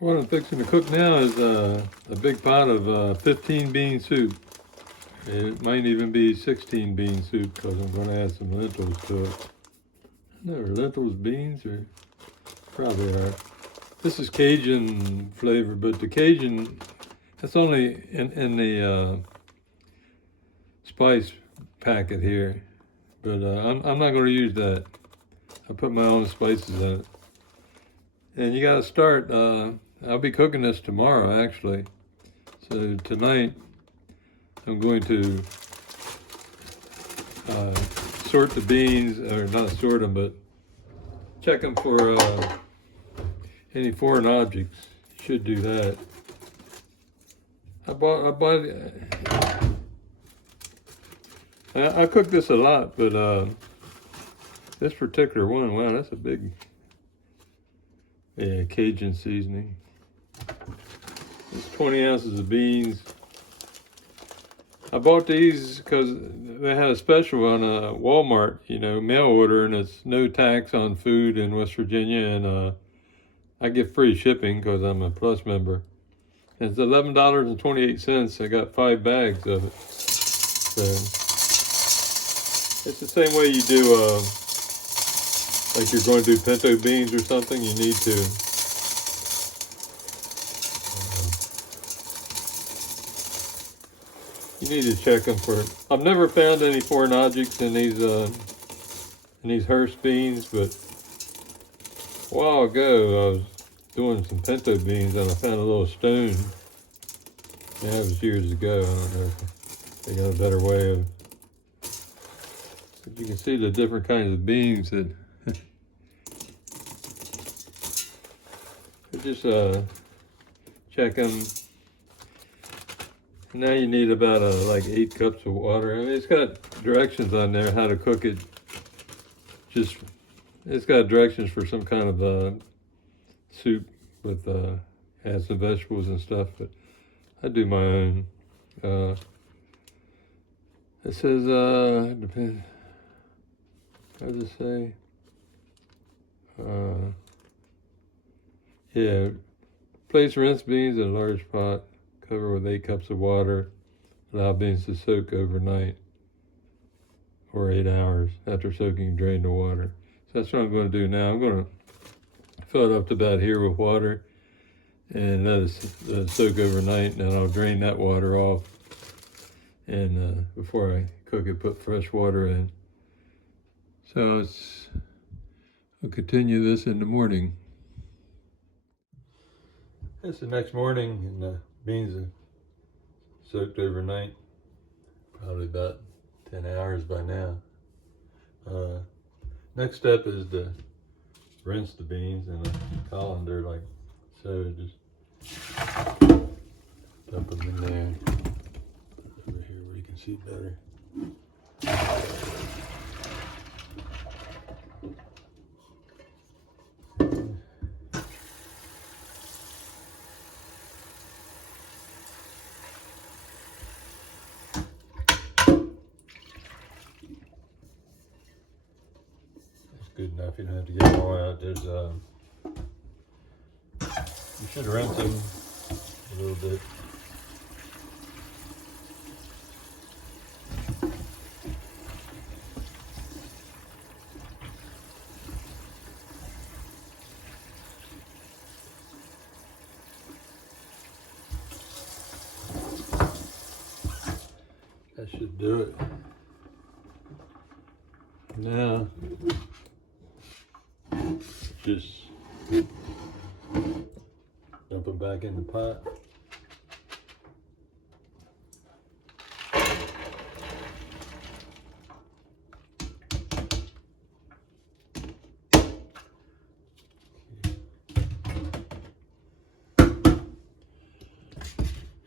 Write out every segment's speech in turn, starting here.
What I'm fixing to cook now is a big pot of 15 bean soup. It might even be 16 bean soup because I'm going to add some lentils to it. No, lentils, beans, or probably are. This is Cajun flavor, but the Cajun, that's only in the spice packet here. But I'm not going to use that. I put my own spices in it. And you got to start, I'll be cooking this tomorrow actually. So tonight I'm going to sort the beans, or not sort them, but check them for any foreign objects. Should do that. I cook this a lot, but this particular one, wow, that's a big Cajun seasoning. It's 20 ounces of beans. I bought these because they had a special on Walmart, mail order, and it's no tax on food in West Virginia, and I get free shipping because I'm a Plus member. And it's $11.28. I got 5 bags of it. So it's the same way you do, like you're going to do pinto beans or something. You need to check them for. I've never found any foreign objects in these Hearst beans, but a while ago I was doing some pinto beans and I found a little stone. Yeah, that was years ago. I don't know if they got a better way of. But you can see the different kinds of beans that. Just check them. Now you need about like 8 cups of water. I mean, it's got directions on there how to cook it. It's got directions for some kind of soup with add some vegetables and stuff, but I do my own. It says depends. What does it say? Yeah, place rinsed beans in a large pot. Cover with 8 cups of water. Allow beans to soak overnight or 8 hours. After soaking, drain the water. So that's what I'm going to do now. I'm going to fill it up to about here with water and let it soak overnight, and then I'll drain that water off. And before I cook it, put fresh water in. So we'll continue this in the morning. It's the next morning, and the beans are soaked overnight, probably about 10 hours by now. Next step is to rinse the beans in a colander like so. Just dump them in there. Over here where you can see better. Good enough. You don't have to get them all out. There's you should rinse them a little bit. That should do it. Now just dump them back in the pot.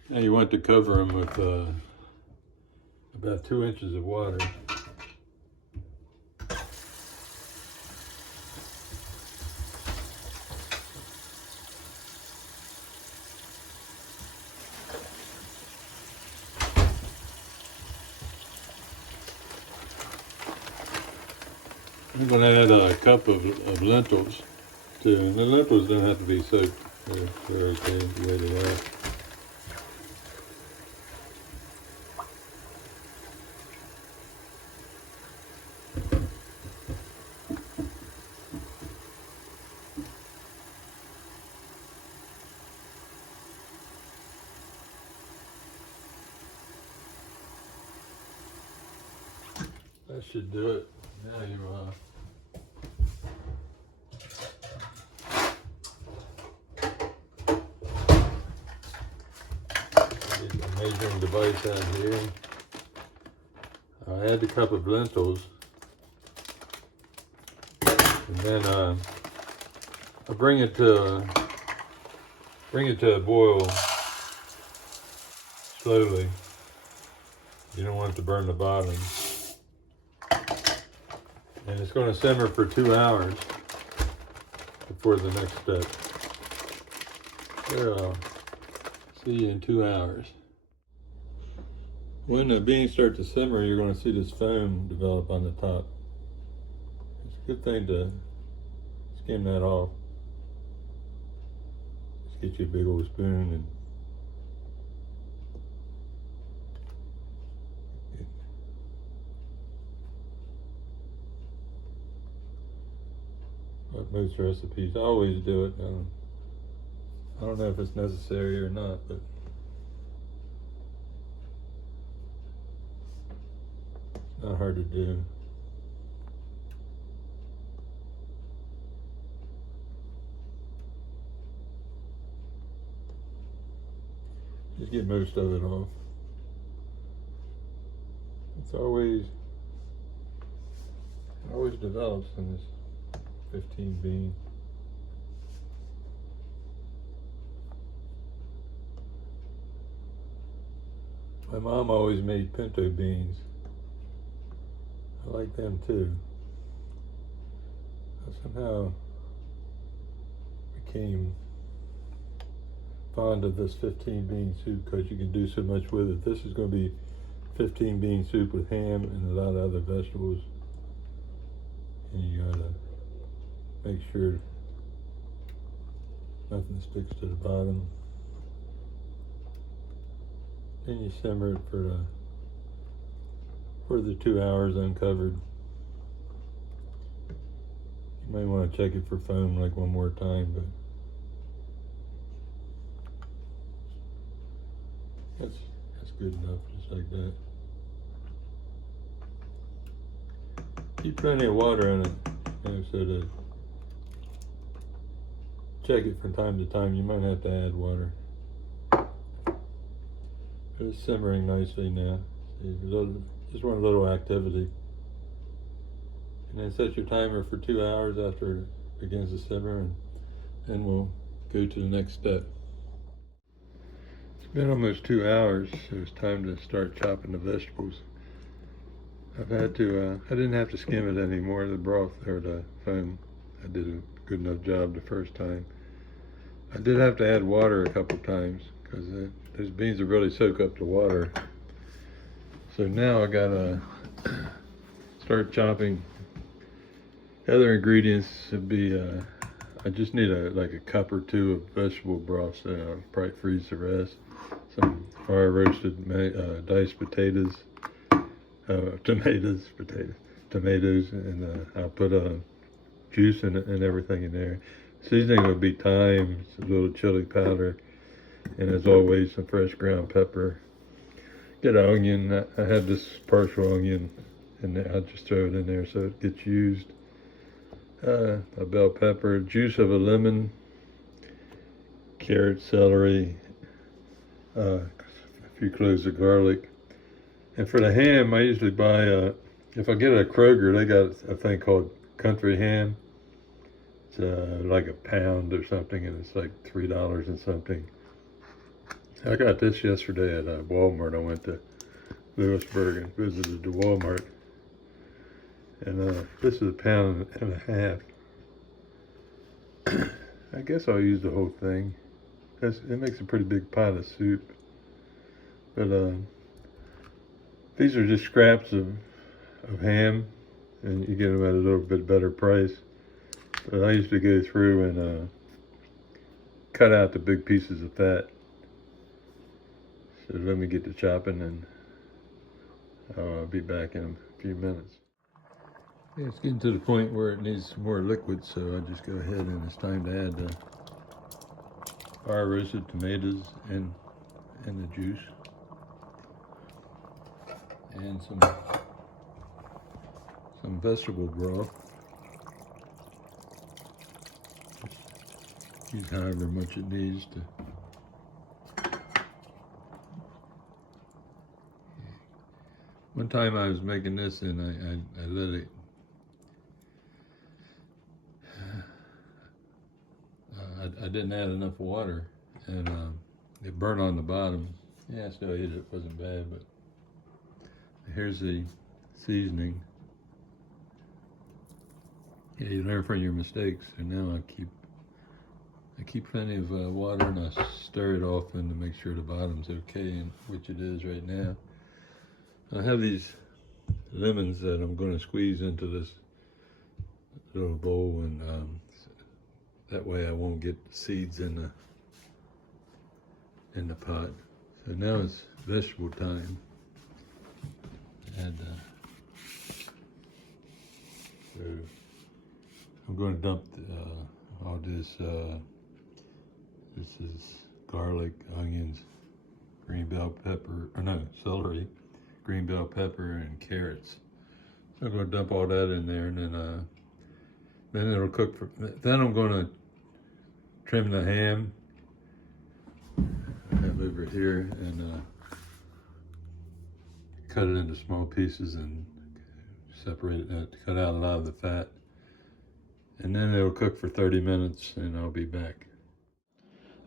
Now you want to cover them with about 2 inches of water. I'm going to add a cup of lentils too, and the lentils don't have to be soaked They're okay, wait it out. That should do it. Now get the measuring device out here. I add a cup of lentils, and then I bring it to a boil slowly. You don't want it to burn the bottom. And it's going to simmer for 2 hours before the next step. There, I'll see you in 2 hours. When the beans start to simmer, you're going to see this foam develop on the top. It's a good thing to skim that off. Just get you a big old spoon and like most recipes, I always do it. I don't know if it's necessary or not, but it's not hard to do. Just get most of it off. It always develops in this 15 bean. My mom always made pinto beans. I like them too. I somehow became fond of this 15 bean soup because you can do so much with it. This is going to be 15 bean soup with ham and a lot of other vegetables. And you gotta make sure nothing sticks to the bottom. Then you simmer it for the 2 hours uncovered. You may want to check it for foam like one more time, but that's good enough, just like that. Keep plenty of water in it, so to check it from time to time. You might have to add water. But it's simmering nicely now. Just want a little activity. And then set your timer for 2 hours after it begins to simmer, and then we'll go to the next step. It's been almost 2 hours, so it's time to start chopping the vegetables. I didn't have to skim it anymore, the broth or the foam. I did a good enough job the first time. I did have to add water a couple times because those beans will really soak up the water. So now I gotta start chopping. The other ingredients would be, I just need like a cup or two of vegetable broth, so I'll probably freeze the rest. Some fire roasted diced potatoes, tomatoes, and I'll put juice and everything in there. Seasoning would be thyme, a little chili powder, and as always, some fresh ground pepper. Get an onion. I have this partial onion, and I'll just throw it in there so it gets used. A bell pepper, juice of a lemon, carrot, celery, a few cloves of garlic. And for the ham, I usually buy, if I get a Kroger, they got a thing called country ham. It's like a pound or something, and it's like $3 and something. I got this yesterday at Walmart. I went to Lewisburg and visited the Walmart. And this is a pound and a half. I guess I'll use the whole thing. It makes a pretty big pot of soup. But these are just scraps of ham, and you get them at a little bit better price. But I used to go through and cut out the big pieces of fat. So let me get to chopping, and I'll be back in a few minutes. Yeah, it's getting to the point where it needs some more liquid, so I just go ahead and it's time to add the fire roasted tomatoes and the juice. And some vegetable broth. Just use however much it needs to. One time I was making this and I let it, I didn't add enough water, and it burned on the bottom. Yeah, I still ate it. It wasn't bad, but here's the seasoning. Yeah, you learn from your mistakes. And now I keep plenty of water, and I stir it often to make sure the bottom's okay, and which it is right now. I have these lemons that I'm going to squeeze into this little bowl, and that way I won't get seeds in the pot. So now it's vegetable time. And so I'm going to dump all this. This is garlic, onions, green bell pepper, or no, celery, green bell pepper, and carrots. So I'm going to dump all that in there, and then it'll cook for. Then I'm going to trim the ham. I have over here, and cut it into small pieces and separate it, cut out a lot of the fat. And then it'll cook for 30 minutes, and I'll be back.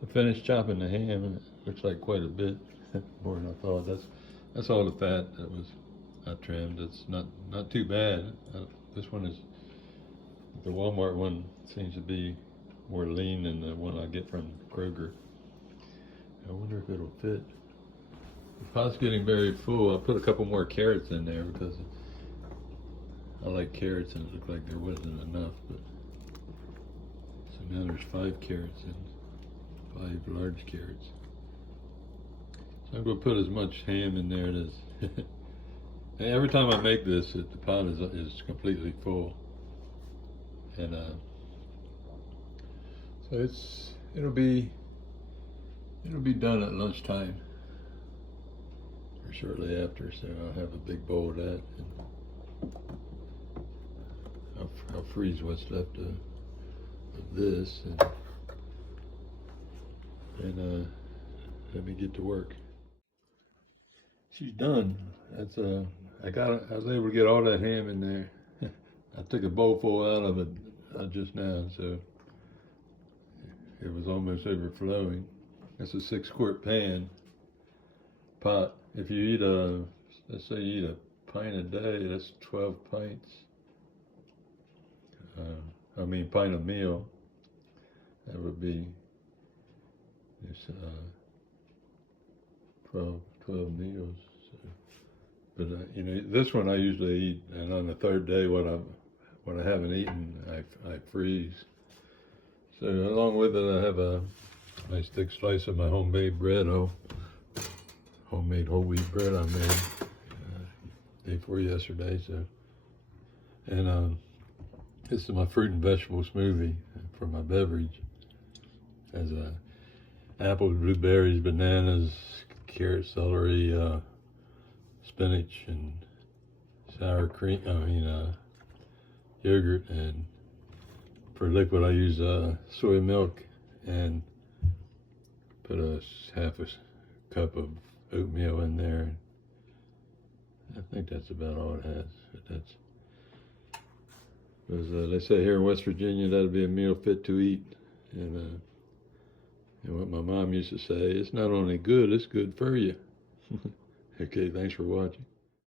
I finished chopping the ham, and it looks like quite a bit more than I thought. That's all the fat that was I trimmed. It's not too bad. This one is, the Walmart one seems to be more lean than the one I get from Kroger. I wonder if it'll fit. The pot's getting very full. I'll put a couple more carrots in there because I like carrots, and it looked like there wasn't enough. But so now there's 5 carrots and 5 large carrots. So I'm going to put as much ham in there as. And every time I make this, the pot is completely full, and so it'll be done at lunchtime or shortly after. So I'll have a big bowl of that, and I'll freeze what's left of this, and let me get to work. She's done. That's I was able to get all that ham in there. I took a bowl full out of it just now, so it was almost overflowing. That's a 6-quart pot. If you eat let's say you eat a pint a day, that's 12 pints. Pint of meal. That would be this 12 meals. So. But this one I usually eat, and on the 3rd day, what I haven't eaten, I freeze. So along with it, I have a nice thick slice of my homemade bread, homemade whole wheat bread I made day before yesterday. So, and this is my fruit and vegetable smoothie for my beverage. It has apples, blueberries, bananas, carrot, celery, spinach, and sour cream. Yogurt, and for liquid I use soy milk, and put half a cup of oatmeal in there. I think that's about all it has. But because they say here in West Virginia that'll be a meal fit to eat, and what my mom used to say, it's not only good, it's good for you. Okay, thanks for watching.